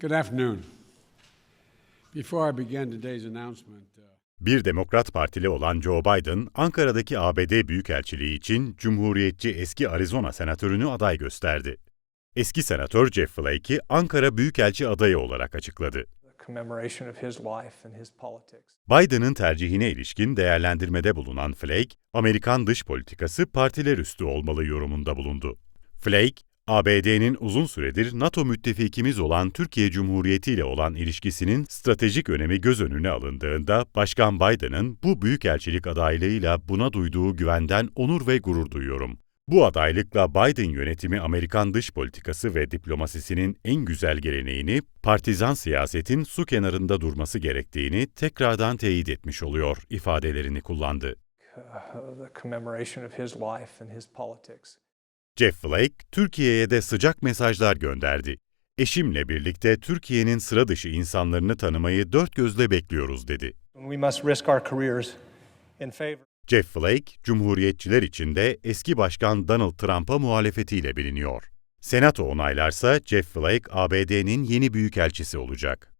Good afternoon. Before I begin today's announcement, uh, Bir Demokrat Partili olan Joe Biden, Ankara'daki ABD Büyükelçiliği için Cumhuriyetçi eski Arizona senatörünü aday gösterdi. Eski senatör Jeff Flake'i Ankara Büyükelçi adayı olarak açıkladı. commemoration of his life and his politics. Biden'ın tercihine ilişkin değerlendirmede bulunan Flake, Amerikan dış politikası partiler üstü olmalı yorumunda bulundu. Flake, ABD'nin uzun süredir NATO müttefikimiz olan Türkiye Cumhuriyeti ile olan ilişkisinin stratejik önemi göz önüne alındığında Başkan Biden'ın bu büyükelçilik adaylığıyla buna duyduğu güvenden onur ve gurur duyuyorum. Bu adaylıkla Biden yönetimi Amerikan dış politikası ve diplomasisinin en güzel geleneğini, partizan siyasetin su kenarında durması gerektiğini tekrardan teyit etmiş oluyor ifadelerini kullandı. Jeff Flake, Türkiye'ye de sıcak mesajlar gönderdi. Eşimle birlikte Türkiye'nin sıra dışı insanlarını tanımayı dört gözle bekliyoruz dedi. Jeff Flake, Cumhuriyetçiler içinde eski başkan Donald Trump'a muhalefetiyle biliniyor. Senato onaylarsa Jeff Flake, ABD'nin yeni büyükelçisi olacak.